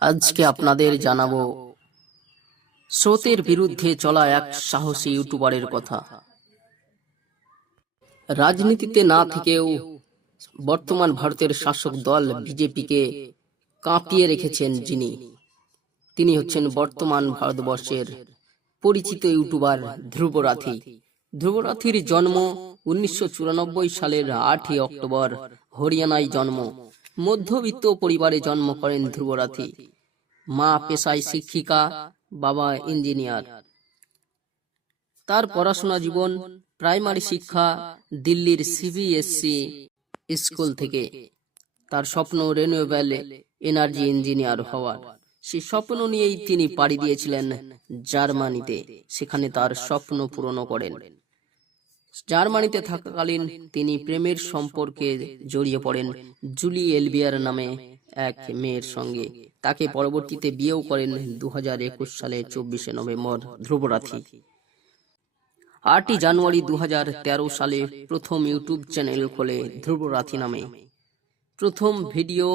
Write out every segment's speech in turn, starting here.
আজকে আপনাদের জানাবো স্রোতের বিরুদ্ধে চলা এক সাহসী ইউটিউবারের কথা। রাজনীতিতে না থেকেও বর্তমান ভারতের শাসক দল বিজেপিকে কাঁপিয়ে রেখেছেন তিনি হচ্ছেন বর্তমান ভারতবর্ষের পরিচিত ইউটিউবার ধ্রুব রাথি। ধ্রুব রাথির জন্ম 1994 সালের 8ই অক্টোবর হরিয়ানায় জন্ম। মধ্যবিত্ত পরিবারে জন্ম করেন ধ্রুব রাথি। মা পেশায় শিক্ষিকা, বাবা ইঞ্জিনিয়ার। তার পড়াশোনা জীবন প্রাইমারি শিক্ষা দিল্লির সিবিএসসি স্কুল থেকে। তার স্বপ্ন রিনিউয়েবল এনার্জি ইঞ্জিনিয়ার হওয়ার। সেই স্বপ্ন নিয়েই তিনি পাড়ি দিয়েছিলেন জার্মানিতে। সেখানে তার স্বপ্ন পূরণ করেন। জার্মানিতে থাকাকালীন তিনি প্রেমের সম্পর্কে জড়িয়ে পড়েন জুলি এলবিয়ার নামে এক মেয়ের সঙ্গে। তাকে পরবর্তীতে বিয়েও করেন 2021 সালে 24শে নভেম্বর ধ্রুব রাথি। 8ই জানুয়ারি 2013 সালে প্রথম ইউটিউব চ্যানেল খোলে ধ্রুব রাথি নামে। প্রথম ভিডিও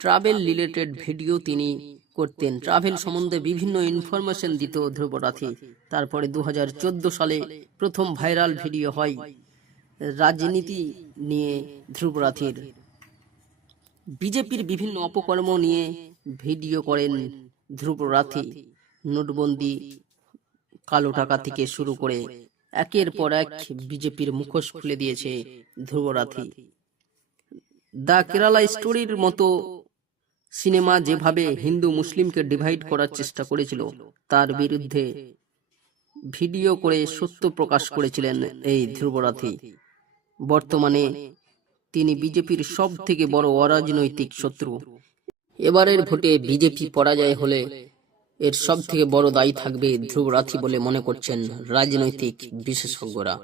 ট্রাভেল রিলেটেড ভিডিও তিনি করতেন। ট্রাভেল সম্বন্ধে বিভিন্ন ইনফরমেশন দিত ধ্রুব রাথি। তারপরে 2014 সালে প্রথম ভাইরাল ভিডিও হয় রাজনীতি নিয়ে ধ্রুব রাথির। বিজেপির বিভিন্ন অপকর্ম নিয়ে ভিডিও করেন ধ্রুব রাথি। নোটবন্দি, কালো টাকা থেকে শুরু করে একের পর এক বিজেপির মুখোশ খুলে দিয়েছে ধ্রুব রাথি। দ্য কেরালা স্টোরির মতো সিনেমা যেভাবে হিন্দু মুসলিমকে ডিভাইড করার চেষ্টা করেছিল, তার বিরুদ্ধে ভিডিও করে সত্য প্রকাশ করেছিলেন এই ধ্রুব রাথি। বর্তমানে তিনি বিজেপির সব থেকে বড় অরাজনৈতিক শত্রু। এবারের ভোটে বিজেপি পরাজয় হলে এর সব থেকে বড় দায়ী থাকবে ধ্রুব রাথি বলে মনে করছেন রাজনৈতিক বিশেষজ্ঞরা।